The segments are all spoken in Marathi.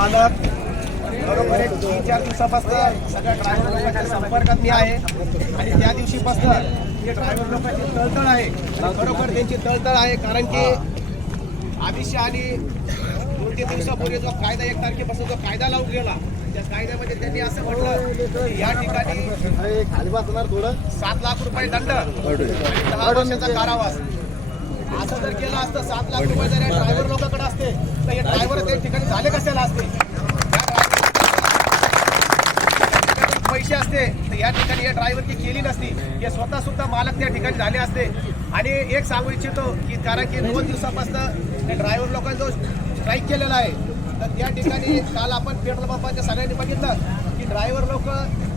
बरोबर एक तीन चार दिवसापासून सगळ्या ड्रायव्हर लोकांच्या संपर्कात मी आहे. आणि त्या दिवशीपासून हे ड्रायव्हर लोकांची तळतळ आहे बरोबर त्यांची तळतळ आहे कारण की आदिश्य आणि दोन तीन दिवसापूर्वी जो कायदा एक तारखेपासून जो कायदा लावून गेला त्या कायद्यामध्ये त्यांनी असं म्हटलं की या ठिकाणी खाली थोडं सात लाख रुपये दंड आणि दहा वर्षाचा कारावास. असं जर केलं असतं सात लाख रुपये जर ड्रायव्हर लोकांकडे असते तर हे ड्रायव्हर त्या ठिकाणी झाले कशाला असते? असते तर या ठिकाणी या ड्रायव्हरची केली नसती. हे स्वतः सुद्धा मालक त्या ठिकाणी झाले असते. आणि एक सांगू इच्छितो की कारण की दोन दिवसापासून ते ड्रायव्हर लोकांनी जो स्ट्राईक केलेला आहे तर त्या ठिकाणी काल आपण पेट्रोल पंपाच्या सगळ्यांनी बघितलं की ड्रायव्हर लोक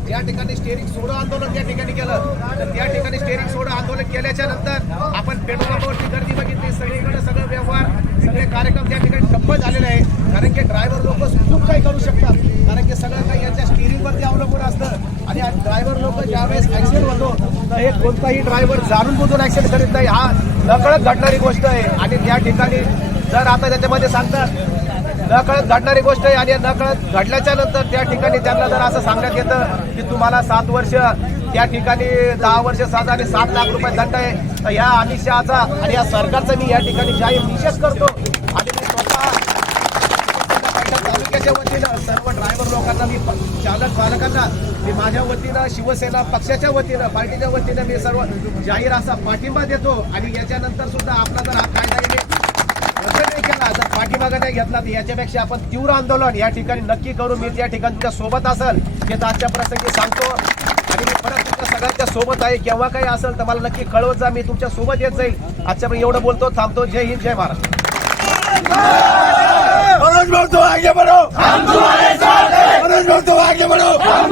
या ठिकाणी स्टेरिंग सोडं आंदोलन त्या ठिकाणी केलं. तर त्या ठिकाणी स्टेरिंग सोडं आंदोलन केल्याच्यानंतर आपण पेट्रोल पंपावरची गर्दी बघितली. सगळीकडे सगळं व्यवहार सगळे कार्यक्रम त्या ठिकाणी ठप्प झालेले आहे कारण की ड्रायव्हर लोक खूप काही करू शकतात कारण की सगळं काही यांच्या स्टिअरिंगवरती अवलंबून असतं आणि ड्रायव्हर लोक ज्यावेळेस ऍक्सिडेंट होतो. हे कोणताही ड्रायव्हर जाणून बुजून ऍक्सिडेंट करीत नाही. हा नकळत घडणारी गोष्ट आहे. आणि त्या ठिकाणी जर आता त्याच्यामध्ये सांगतात नकळत घडणारी गोष्ट आहे आणि नकळत घडल्याच्या नंतर त्या ठिकाणी त्यांना जर असं सांगण्यात येतं की तुम्हाला सात वर्ष त्या ठिकाणी दहा वर्ष सात आणि सात लाख रुपये दंड आहे तर या अमित शहाचा आणि या सरकारचा मी या ठिकाणी जाहीर निषेध करतो. आणि मी वतीनं सर्व ड्रायव्हर लोकांना मी चालक चालकांना मी माझ्या वतीनं शिवसेना पक्षाच्या वतीनं पार्टीच्या वतीनं मी सर्व जाहीर असा पाठिंबा देतो आणि याच्यानंतर सुद्धा आपला जर हा कायदा येणे रद्द नाही केला जर पाठीमागं नाही घेतला तर याच्यापेक्षा आपण तीव्र आंदोलन या ठिकाणी नक्की करू. मी त्या ठिकाणी तुमच्यासोबत असेल हे तर आजच्या प्रसंगी सांगतो. आणि मी परत तुमच्या सगळ्यांच्या सोबत आहे. केव्हा काही असेल तर मला नक्की कळवत जा. मी तुमच्यासोबत येत जाईल. आजच्या एवढं बोलतो. थांबतो. जय हिंद जय महाराष्ट्र मनोज भाऊ तो आगे बढ़ो हम तुम्हारे साथ हैं मनोज भाऊ तो आगे बढ़ो हम